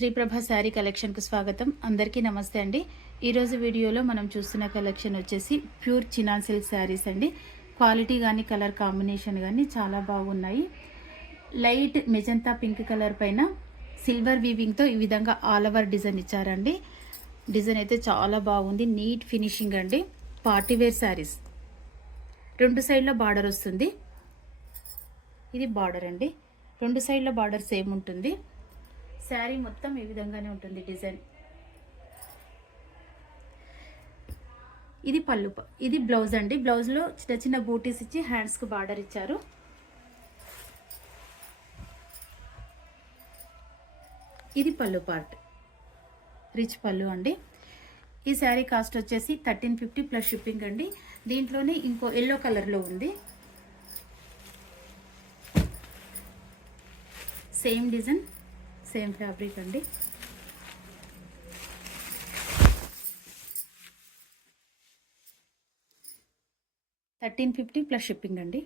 శ్రీప్రభ శారీ కలెక్షన్కు స్వాగతం. అందరికీ నమస్తే అండి. ఈరోజు వీడియోలో మనం చూస్తున్న కలెక్షన్ వచ్చేసి ప్యూర్ చినాన్ సిల్క్ శారీస్ అండి. క్వాలిటీ కానీ కలర్ కాంబినేషన్ కానీ చాలా బాగున్నాయి. లైట్ మెజంతా పింక్ కలర్ పైన సిల్వర్ వీవింగ్తో ఈ విధంగా ఆల్ ఓవర్ డిజైన్ ఇచ్చారండి. డిజైన్ అయితే చాలా బాగుంది. నీట్ ఫినిషింగ్ అండి. Party wear saris. రెండు సైడ్లో బార్డర్ వస్తుంది. ఇది బార్డర్ అండి. రెండు సైడ్ల బార్డర్ సేమ్ ఉంటుంది. శారీ మొత్తం ఈ విధంగానే ఉంటుంది డిజైన్. ఇది పళ్ళు ఇది బ్లౌజ్ అండి. బ్లౌజ్లో చిన్న చిన్న బూటీస్ ఇచ్చి హ్యాండ్స్కి బార్డర్ ఇచ్చారు. ఇది పళ్ళు పార్ట్. రిచ్ పళ్ళు అండి. ఈ శారీ కాస్ట్ వచ్చేసి థర్టీన్ ఫిఫ్టీ ప్లస్ షిప్పింగ్ అండి. దీంట్లోనే ఇంకో ఎల్లో కలర్లో ఉంది. Same design. సేమ్ ఫ్యాబ్రిక్ అండి. థర్టీన్ ఫిఫ్టీ ప్లస్ షిప్పింగ్ అండి.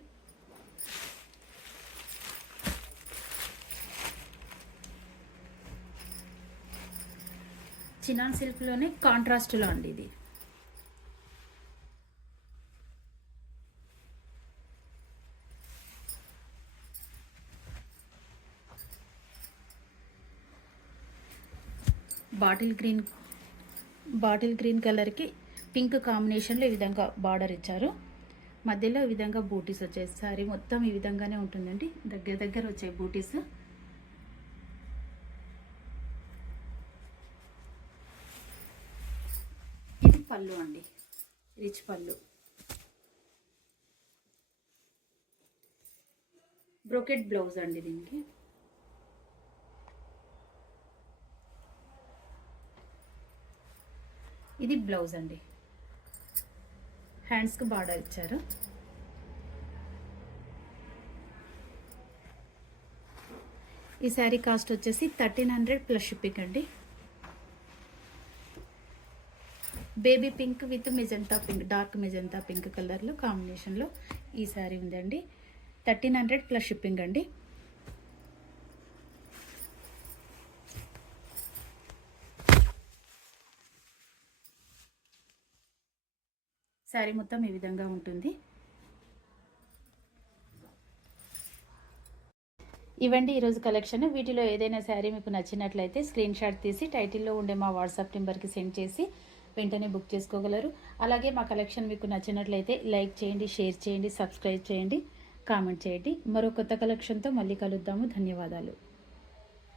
చినాన్ సిల్క్లోనే కాంట్రాస్ట్లో అండి ఇది. బాటిల్ గ్రీన్ బాటిల్ గ్రీన్ కలర్కి పింక్ కాంబినేషన్లో ఈ విధంగా బార్డర్ ఇచ్చారు. మధ్యలో ఈ విధంగా బూటీస్ వచ్చాయి. సారీ మొత్తం ఈ విధంగానే ఉంటుందండి. దగ్గర దగ్గర వచ్చాయి బూటీస్. ఇది పళ్ళు అండి. రిచ్ పళ్ళు. బ్రోకెట్ బ్లౌజ్ అండి దీనికి. ఇది బ్లౌజ్ అండి. హ్యాండ్స్కి బార్డర్ ఇచ్చారు. ఈ శారీ కాస్ట్ వచ్చేసి థర్టీన్ హండ్రెడ్ ప్లస్ షిప్పింగ్ అండి. Baby pink with magenta pink dark magenta pink కలర్లో కాంబినేషన్లో ఈ శారీ ఉందండి. థర్టీన్ హండ్రెడ్ ప్లస్ షిప్పింగ్ అండి. శారీ మొత్తం ఈ విధంగా ఉంటుంది. ఇవ్వండి ఈరోజు కలెక్షన్. వీటిలో ఏదైనా శారీ మీకు నచ్చినట్లయితే స్క్రీన్ షాట్ తీసి టైటిల్లో ఉండే మా వాట్సాప్ నెంబర్కి సెండ్ చేసి వెంటనే బుక్ చేసుకోగలరు. అలాగే మా కలెక్షన్ మీకు నచ్చినట్లయితే లైక్ చేయండి షేర్ చేయండి సబ్స్క్రైబ్ చేయండి కామెంట్ చేయండి. మరో కొత్త కలెక్షన్తో మళ్ళీ కలుద్దాము. ధన్యవాదాలు.